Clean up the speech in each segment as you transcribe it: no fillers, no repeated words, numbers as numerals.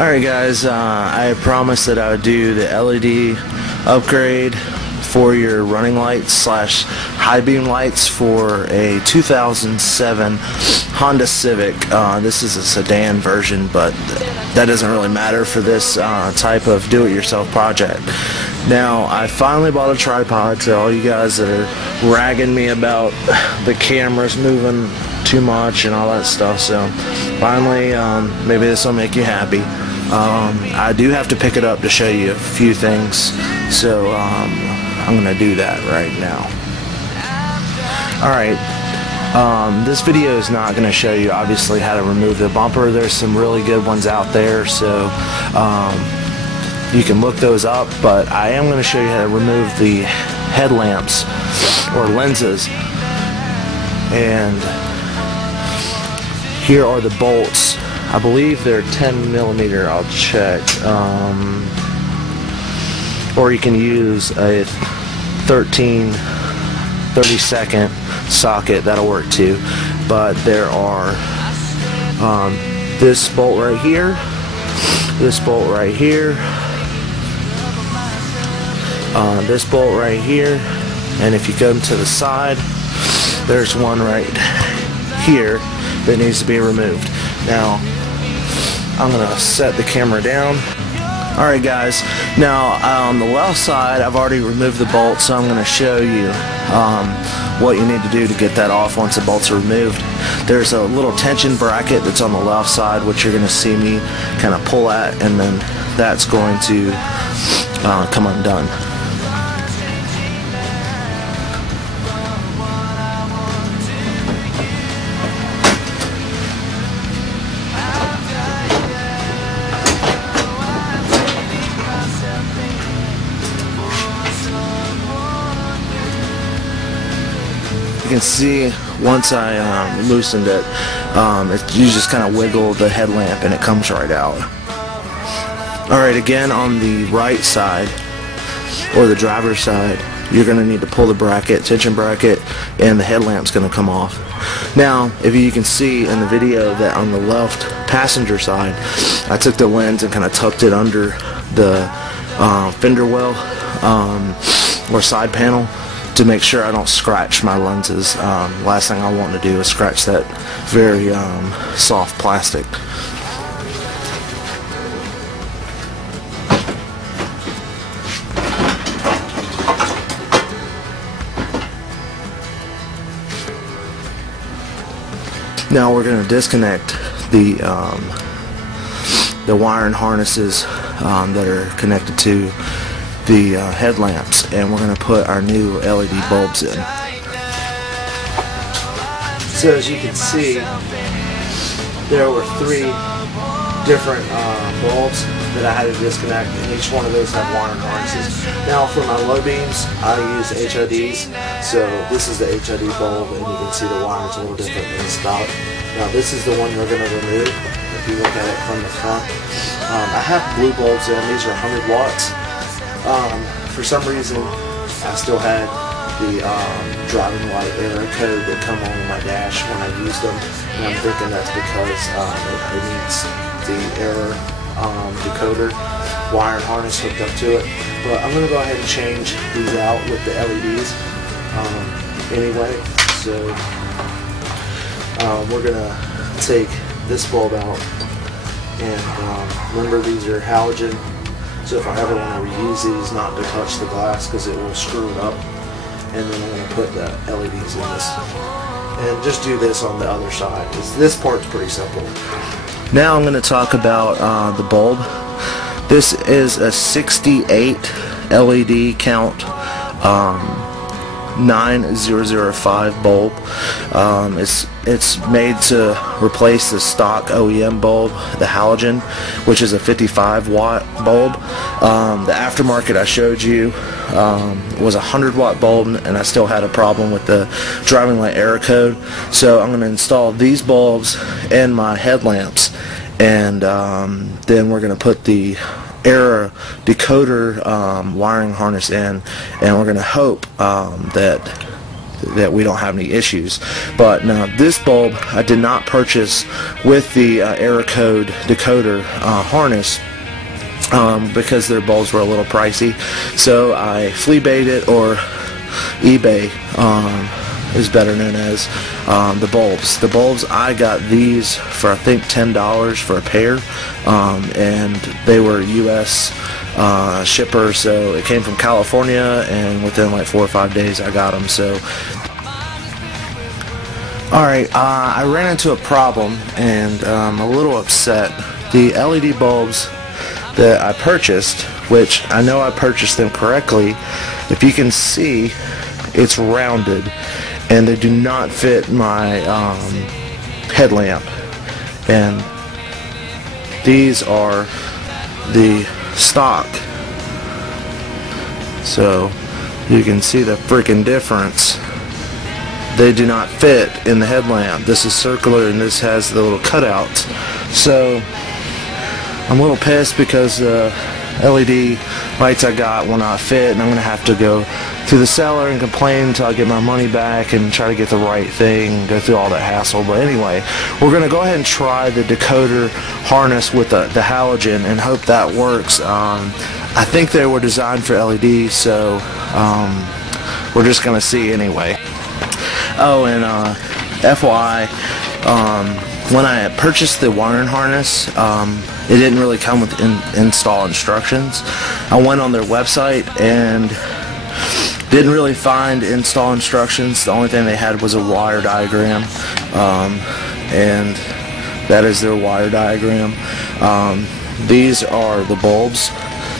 Alright guys, I promised that I would do the LED upgrade for your running lights slash high beam lights for a 2007 Honda Civic. This is a sedan version, but that doesn't really matter for this type of do-it-yourself project. Now, I finally bought a tripod, so all you guys that are ragging me about the cameras moving too much and all that stuff, so finally, maybe this will make you happy. I do have to pick it up to show you a few things, so I'm going to do that right now. Alright, this video is not going to show you obviously how to remove the bumper. There's some really good ones out there, so you can look those up, but I am going to show you how to remove the headlamps or lenses. And here are the bolts. I believe they're 10 millimeter. I'll check. Or you can use a 32nd socket. That'll work too. But there are this bolt right here, this bolt right here, this bolt right here, and if you come to the side, there's one right here that needs to be removed. Now, I'm going to set the camera down. Alright guys, now on the left side I've already removed the bolts, so I'm going to show you what you need to do to get that off once the bolts are removed. There's a little tension bracket that's on the left side, which you're going to see me kind of pull at, and then that's going to come undone. You can see once I loosened it, you just kind of wiggle the headlamp and it comes right out. Alright, again on the right side, or the driver's side, you're going to need to pull the bracket, tension bracket, and the headlamp's going to come off. Now, if you can see in the video that on the left passenger side, I took the lens and kind of tucked it under the fender well or side panel, to make sure I don't scratch my lenses. Last thing I want to do is scratch that very soft plastic. Now we're going to disconnect the wiring harnesses that are connected to the headlamps, and we're going to put our new LED bulbs in. So as you can see, there were 3 different bulbs that I had to disconnect, and each one of those have wiring harnesses. Now for my low beams, I use HIDs, so this is the HID bulb, and you can see the wiring's a little different than the stock. Now this is the one you're going to remove if you look at it from the front. I have blue bulbs in. These are 100 watts. For some reason, I still had the driving light error code that come on my dash when I used them, and I'm thinking that's because it needs the error decoder wired harness hooked up to it. But I'm going to go ahead and change these out with the LEDs anyway. So we're going to take this bulb out, and remember, these are halogen. So if I ever want to reuse these, not to touch the glass because it will screw it up. And then I'm going to put the LEDs in this. And just do this on the other side, because this part's pretty simple. Now I'm going to talk about the bulb. This is a 68 LED count 9005 bulb. It's made to replace the stock OEM bulb, the halogen, which is a 55 watt bulb. The aftermarket I showed you was a 100 watt bulb, and I still had a problem with the driving light error code. So I'm going to install these bulbs in my headlamps, and then we're going to put the error decoder wiring harness in, and we're going to hope that that we don't have any issues. But now this bulb I did not purchase with the error code decoder harness, because their bulbs were a little pricey. So I flea bait it, or eBay is better known as, the bulbs. The bulbs, I got these for I think $10 for a pair, and they were US shipper, so it came from California, and within like 4 or 5 days I got them. So alright, I ran into a problem, and I'm a little upset. The LED bulbs that I purchased, which I know I purchased them correctly, if you can see, it's rounded, and they do not fit my headlamp. And these are the stock, so you can see the freaking difference. They do not fit in the headlamp. This is circular, and this has the little cutouts. So I'm a little pissed because the LED lights I got will not fit, and I'm gonna have to go to the seller and complain until I get my money back and try to get the right thing and go through all that hassle. But anyway, we're gonna go ahead and try the decoder harness with the halogen and hope that works. I think they were designed for LEDs, so we're just gonna see anyway. Oh, and FYI, when I purchased the wiring harness, it didn't really come with install instructions. I went on their website and didn't really find install instructions. The only thing they had was a wire diagram, and that is their wire diagram. These are the bulbs.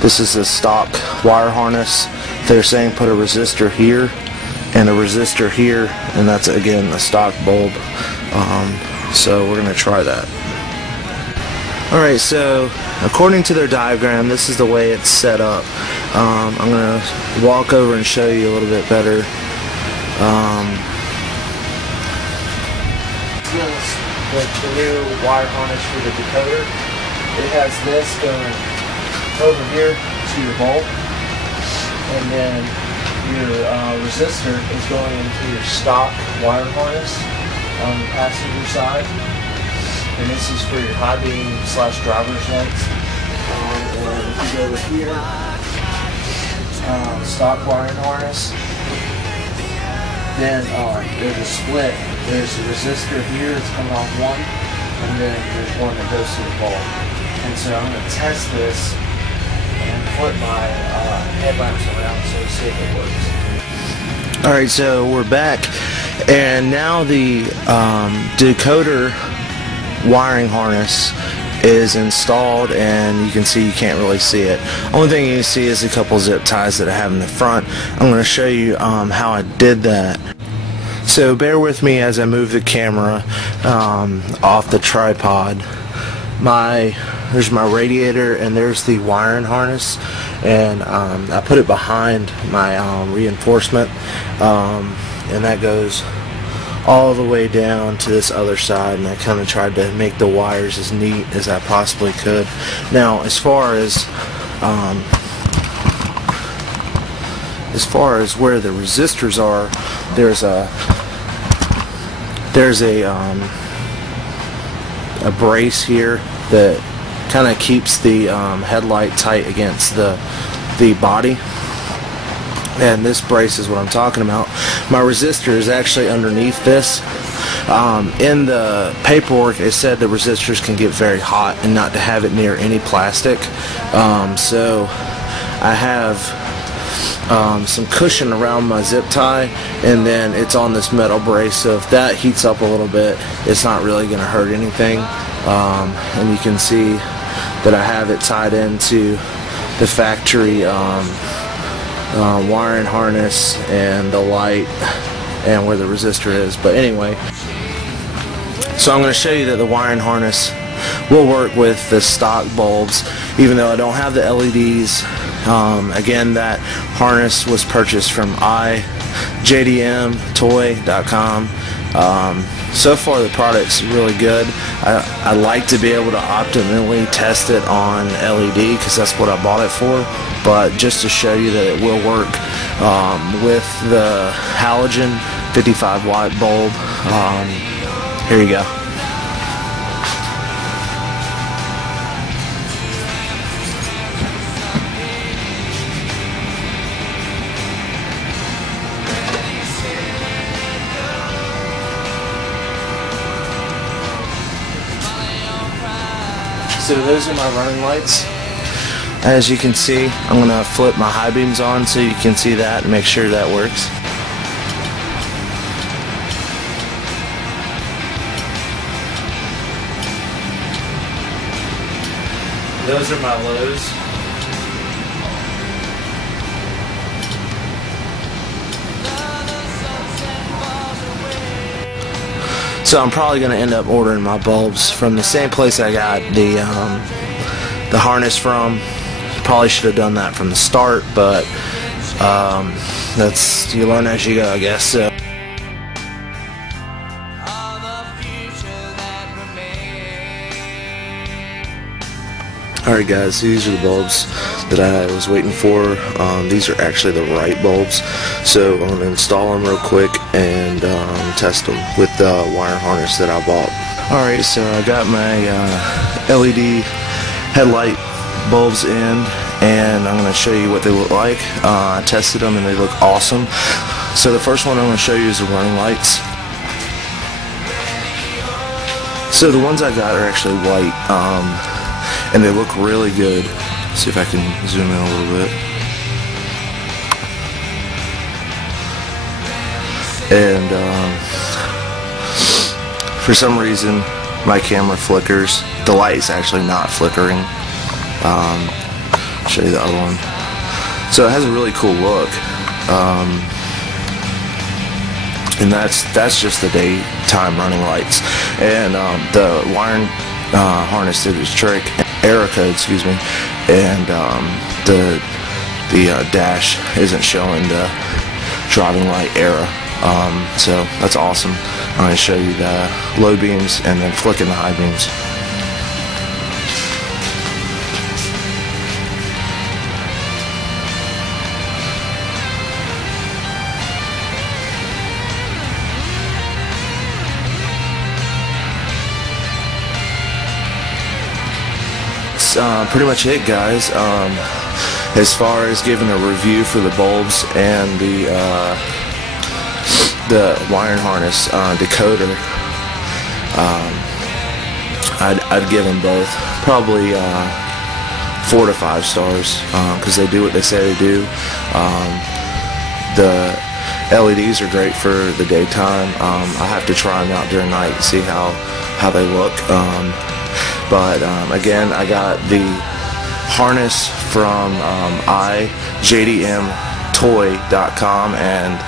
This is the stock wire harness. They're saying put a resistor here and a resistor here, and that's again a stock bulb. So we're going to try that. Alright, so according to their diagram, this is the way it's set up. I'm going to walk over and show you a little bit better. This is the new wire harness for the decoder. It has this going over here to your bulb, and then your resistor is going into your stock wire harness on the passenger side. And this is for your high beam / driver's lights. And if you go over here, stock wiring harness, then there's a split. There's a resistor here that's coming off one, and then there's one that goes to the bulb. And so I'm going to test this and flip my headlamps around so to see if it works. Alright, so we're back, and now the decoder wiring harness is installed, and you can see you can't really see it. Only thing you can see is a couple zip ties that I have in the front. I'm going to show you how I did that. So bear with me as I move the camera off the tripod. There's my radiator, and there's the wiring harness, and I put it behind my reinforcement, and that goes all the way down to this other side, and I kind of tried to make the wires as neat as I possibly could. Now, as far as where the resistors are, there's a brace here that kind of keeps the headlight tight against the body. And this brace is what I'm talking about. My resistor is actually underneath this. In the paperwork it said the resistors can get very hot and not to have it near any plastic. So I have some cushion around my zip tie, and then it's on this metal brace, so if that heats up a little bit, it's not really going to hurt anything. And you can see that I have it tied into the factory wiring harness and the light and where the resistor is. But anyway, so I'm going to show you that the wiring harness will work with the stock bulbs, even though I don't have the LEDs. Again, that harness was purchased from jdmtoy.com. So far the product's really good. I like to be able to optimally test it on LED because that's what I bought it for, but just to show you that it will work with the halogen 55 watt bulb. Here you go. So those are my running lights. As you can see, I'm going to flip my high beams on so you can see that and make sure that works. Those are my lows. So I'm probably going to end up ordering my bulbs from the same place I got the harness from. Probably should have done that from the start, but that's, you learn as you go, I guess. So. Alright guys, these are the bulbs that I was waiting for. These are actually the right bulbs, so I'm going to install them real quick and test them with the wire harness that I bought. Alright, so I got my LED headlight bulbs in, and I'm going to show you what they look like. I tested them and they look awesome. So the first one I'm going to show you is the running lights. So the ones I got are actually white. And they look really good. Let's see if I can zoom in a little bit. And for some reason my camera flickers. The light is actually not flickering. I'll show you the other one. So it has a really cool look. And that's just the daytime running lights. And the wiring harness did its trick. Error code, excuse me, and the dash isn't showing the driving light error. So that's awesome. I'm going to show you the low beams and then flicking the high beams. Pretty much it, guys. As far as giving a review for the bulbs and the wiring harness decoder, I'd give them both probably 4 to 5 stars, because they do what they say they do. The LEDs are great for the daytime. I have to try them out during night and see how they look. But again, I got the harness from ijdmtoy.com, and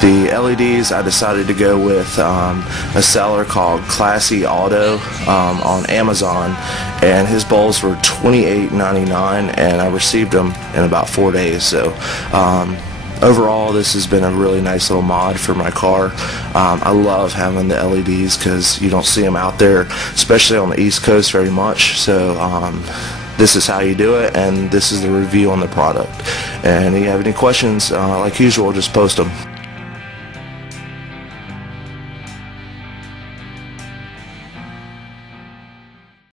the LEDs I decided to go with a seller called Classy Auto on Amazon, and his bulbs were $28.99, and I received them in about 4 days. So overall, this has been a really nice little mod for my car. I love having the LEDs because you don't see them out there, especially on the East Coast, very much. So this is how you do it, and this is the review on the product. And if you have any questions, like usual, just post them.